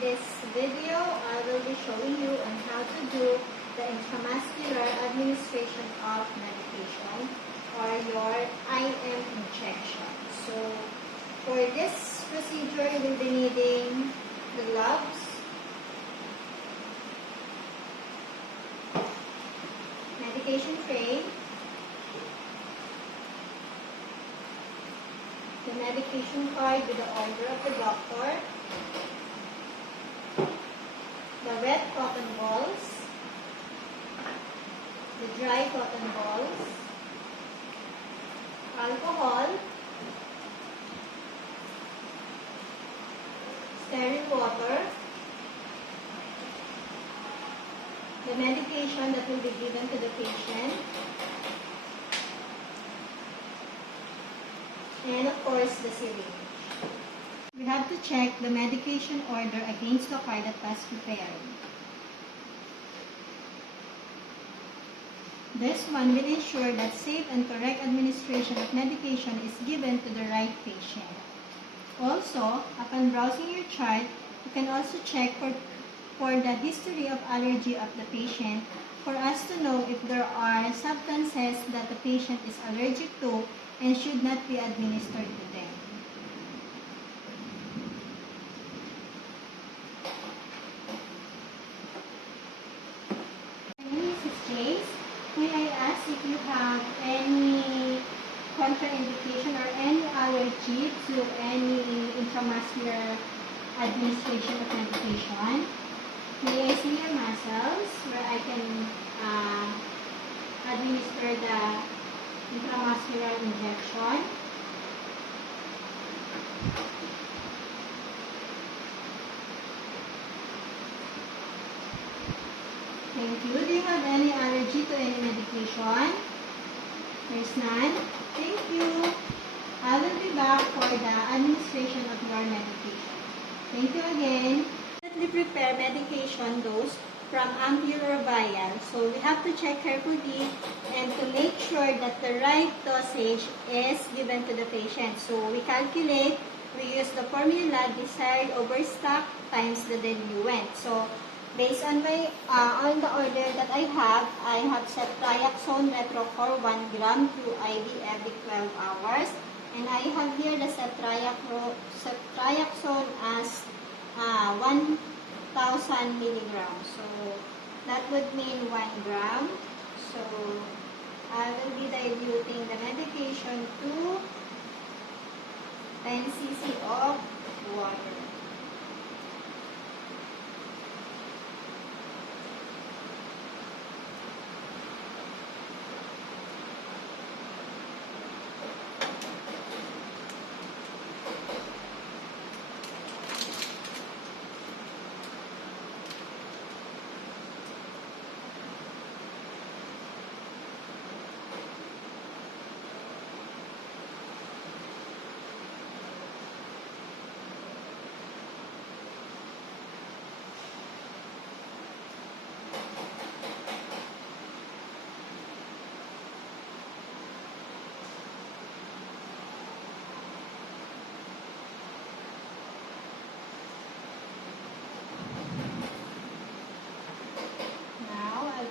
this video, I will be showing you on how to do the intramuscular administration of medication or your IM injection. So, for this procedure, you will be needing the gloves, medication tray, the medication card with the order of the doctor, the wet cotton balls, the dry cotton balls, alcohol, sterile water, the medication that will be given to the patient, and of course the syringe. We have to check the medication order against the card that was prepared. This one will ensure that safe and correct administration of medication is given to the right patient. Also, upon browsing your chart, you can also check for the history of allergy of the patient for us to know if there are substances that the patient is allergic to and should not be administered to them. My name is Jace. May I ask if you have any contraindication or any allergy to any intramuscular administration of medication? May I see your muscles where I can administer the intramuscular injection? Thank you. Do you have any allergy to any medication? There's none. Thank you. I will be back for the administration of your medication. Thank you again. We prepare medication dose from ampule or vial. So we have to check carefully and to make sure that the right dosage is given to the patient. So we calculate, we use the formula desired overstock times the diluent. So based on my on the order that I have ceftriaxone Retrocor 1 gram QIV every 12 hours. And I have here the ceftriaxone as 1,000 milligrams. So that would mean 1 gram. So I will be diluting the medication to 10 cc of water.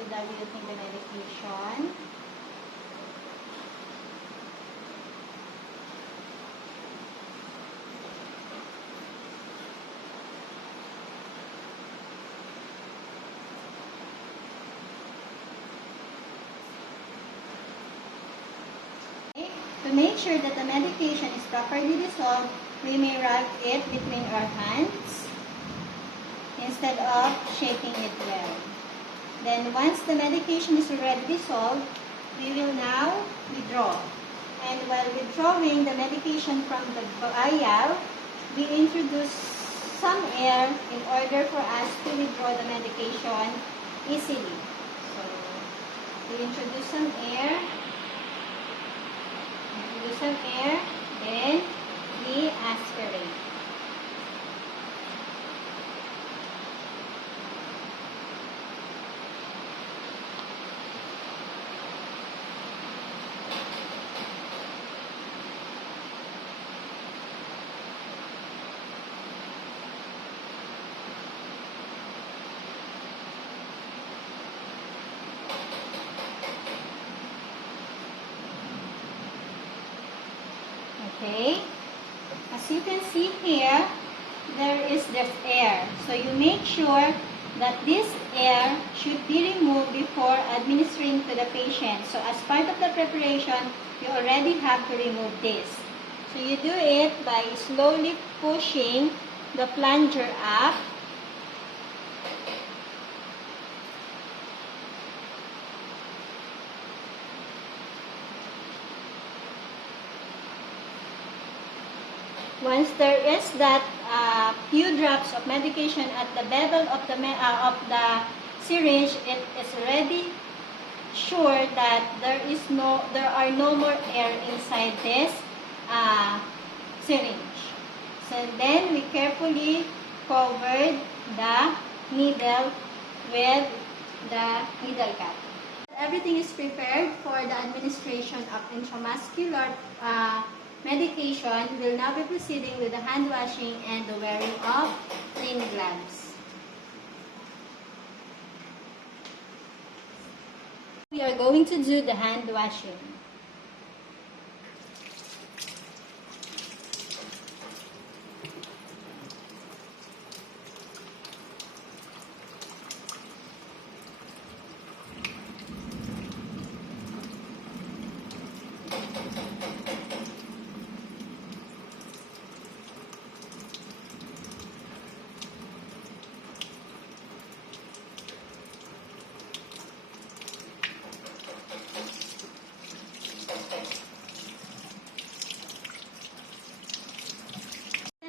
Diluting the medication. Okay. To make sure that the medication is properly dissolved, we may rub it between our hands instead of shaking it well. Then once the medication is already dissolved, we will now withdraw. And while withdrawing the medication from the vial, we introduce some air in order for us to withdraw the medication easily. So we introduce some air, then we aspirate. as you can see here, there is this air. So you make sure that this air should be removed before administering to the patient. So as part of the preparation, you already have to remove this. So you do it by slowly pushing the plunger up. Once there is that few drops of medication at the bevel of the syringe, it is already sure that there are no more air inside this syringe. So then we carefully covered the needle with the needle cap. Everything is prepared for the administration of intramuscular medication. We'll now be proceeding with the hand washing and the wearing of clean gloves. We are going to do the hand washing.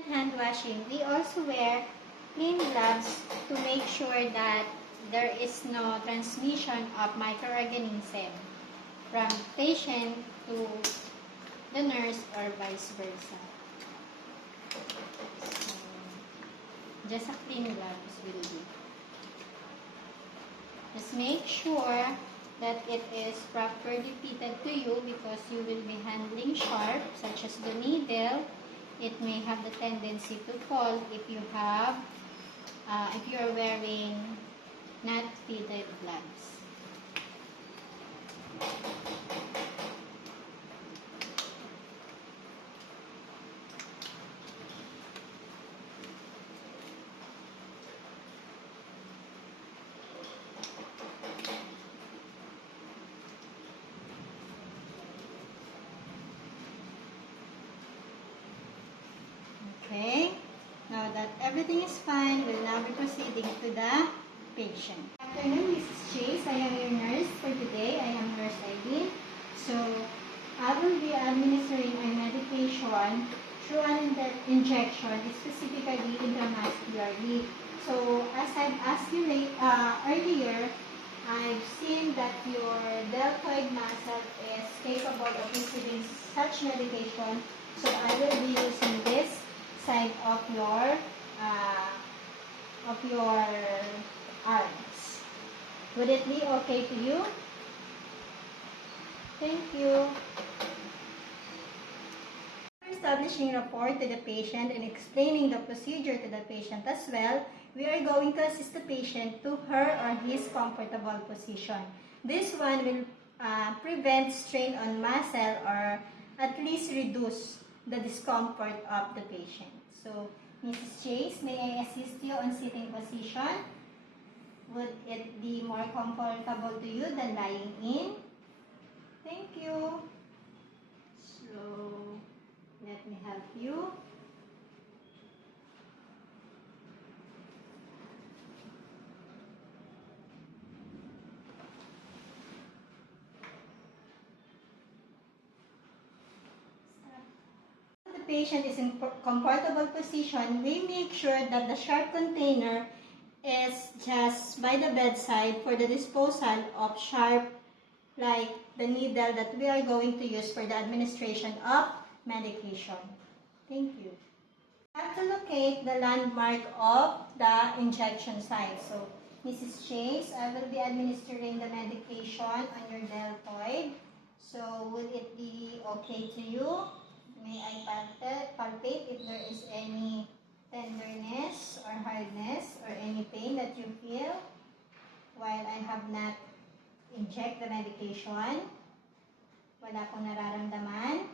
Hand washing, we also wear clean gloves to make sure that there is no transmission of microorganism from patient to the nurse or vice versa. So, just a clean gloves will do. Just make sure that it is properly fitted to you because you will be handling sharp, such as the needle. It may have the tendency to fall if you are wearing not fitted gloves. Okay, now that everything is fine, we'll now be proceeding to the patient. Good afternoon, Mrs. Chase. I am your nurse for today. I am Nurse Eileen. So, I will be administering my medication through an injection, specifically intramuscularly. So, as I've asked you earlier, I've seen that your deltoid muscle is capable of receiving such medication. So, I will be using this side of your arms. Would it be okay to you? Thank you. Establishing rapport to the patient and explaining the procedure to the patient as well, we are going to assist the patient to her or his comfortable position. This one will prevent strain on muscle or at least reduce the discomfort of the patient. So, Mrs. Chase, may I assist you on sitting position? Would it be more comfortable to you than lying in? Thank you. So, let me help you. Patient is in comfortable position, we make sure that the sharp container is just by the bedside for the disposal of sharp, like the needle that we are going to use for the administration of medication. Thank you. I have to locate the landmark of the injection site. So, Mrs. Chase, I will be administering the medication on your deltoid. So, will it be okay to you? May I palpate if there is any tenderness or hardness or any pain that you feel while I have not inject the medication? Wala akong nararamdaman.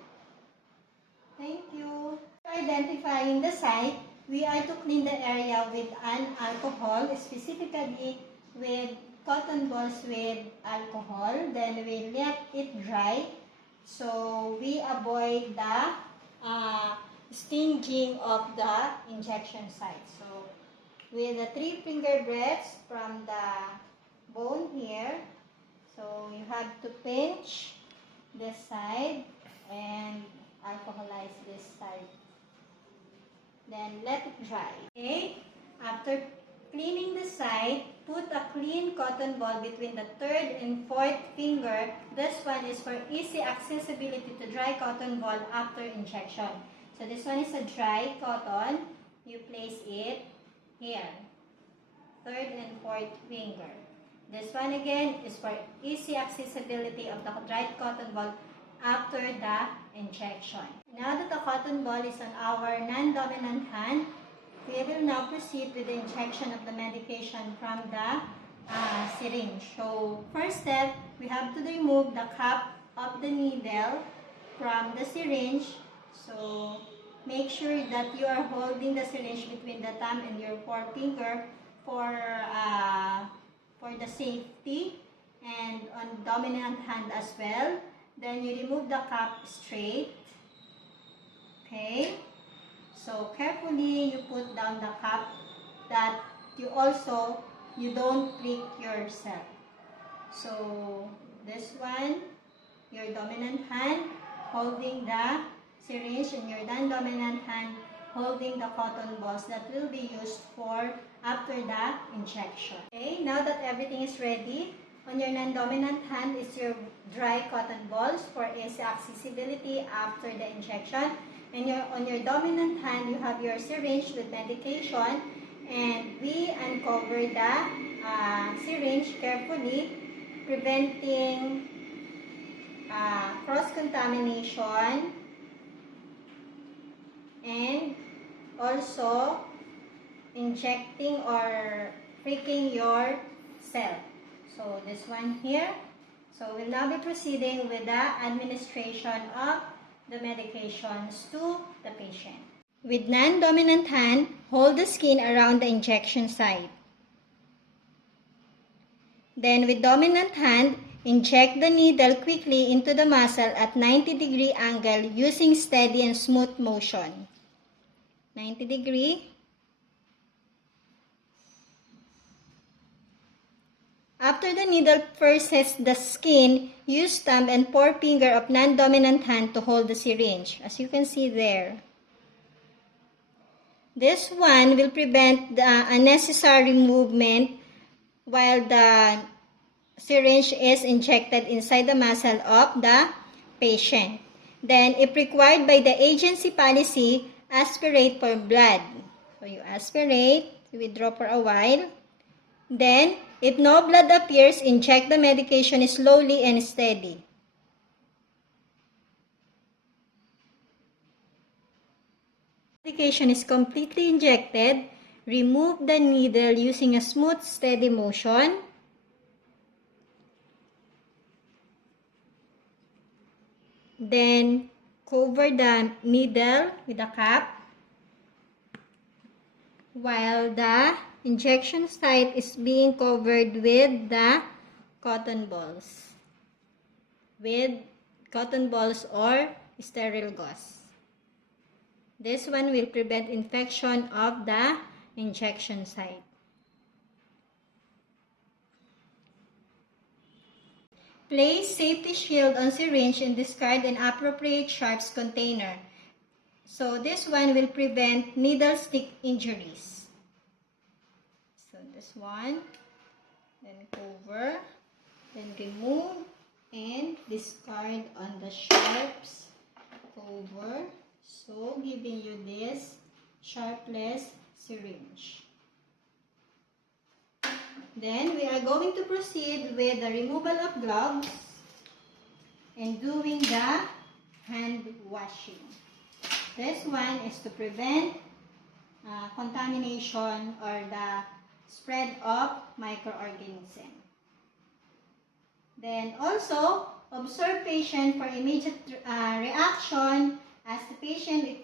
Thank you. Identifying the site, we are to clean the area with an alcohol, specifically with cotton balls with alcohol. Then we let it dry so we avoid the stinging of the injection site. So with the 3-finger breaths from the bone here, so you have to pinch this side and alcoholize this side. Then let it dry. Okay, after cleaning the side, put a clean cotton ball between the 3rd and 4th finger. This one is for easy accessibility to dry cotton ball after injection. So this one is a dry cotton. You place it here, 3rd and 4th finger. This one again is for easy accessibility of the dried cotton ball after the injection. Now that the cotton ball is on our non-dominant hand, we will now proceed with the injection of the medication from the syringe. So first step, we have to remove the cap of the needle from the syringe. So make sure that you are holding the syringe between the thumb and your forefinger for the safety, and on dominant hand as well. Then you remove the cap straight. Okay, so carefully you put down the cap, that you don't prick yourself. So this one, your dominant hand holding the syringe, and your non-dominant hand holding the cotton balls that will be used for after the injection. Okay, now that everything is ready, on your non-dominant hand is your dry cotton balls for easy accessibility after the injection. And on your dominant hand, you have your syringe with medication, and we uncover the syringe carefully, preventing cross-contamination and also injecting or pricking yourself. So this one here. So we'll now be proceeding with the administration of the medications to the patient. With non-dominant hand, hold the skin around the injection site. Then with dominant hand, inject the needle quickly into the muscle at 90-degree angle using steady and smooth motion. 90 degree. After the needle first hits the skin, use thumb and forefinger of non-dominant hand to hold the syringe, as you can see there. This one will prevent the unnecessary movement while the syringe is injected inside the muscle of the patient. Then, if required by the agency policy, aspirate for blood. So you aspirate, you withdraw for a while. Then, if no blood appears, inject the medication slowly and steady. Medication is completely injected. Remove the needle using a smooth, steady motion. Then, cover the needle with a cap while the injection site is being covered with the cotton balls. With cotton balls or sterile gauze. This one will prevent infection of the injection site. Place safety shield on syringe and discard an appropriate sharps container. So this one will prevent needle stick injuries. So this one, then cover, then remove and discard on the sharps cover. So giving you this sharpless syringe. Then we are going to proceed with the removal of gloves and doing the hand washing. This one is to prevent contamination or the spread of microorganisms. Then also observe patient for immediate reaction as the patient,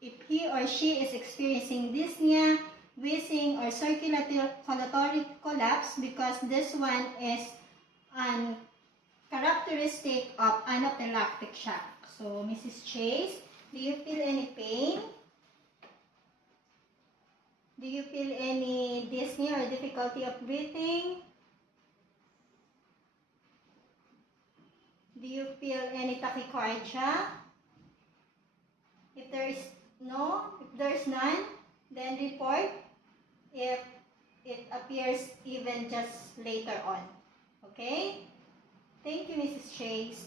if or she is experiencing dyspnea, wheezing, or circulatory collapse because this one is an characteristic of anaphylactic shock. So, Mrs. Chase, do you feel any pain? Do you feel any dyspnea or difficulty of breathing? Do you feel any tachycardia? If there is none, then report if it appears even just later on. Okay? Thank you, Mrs. Chase.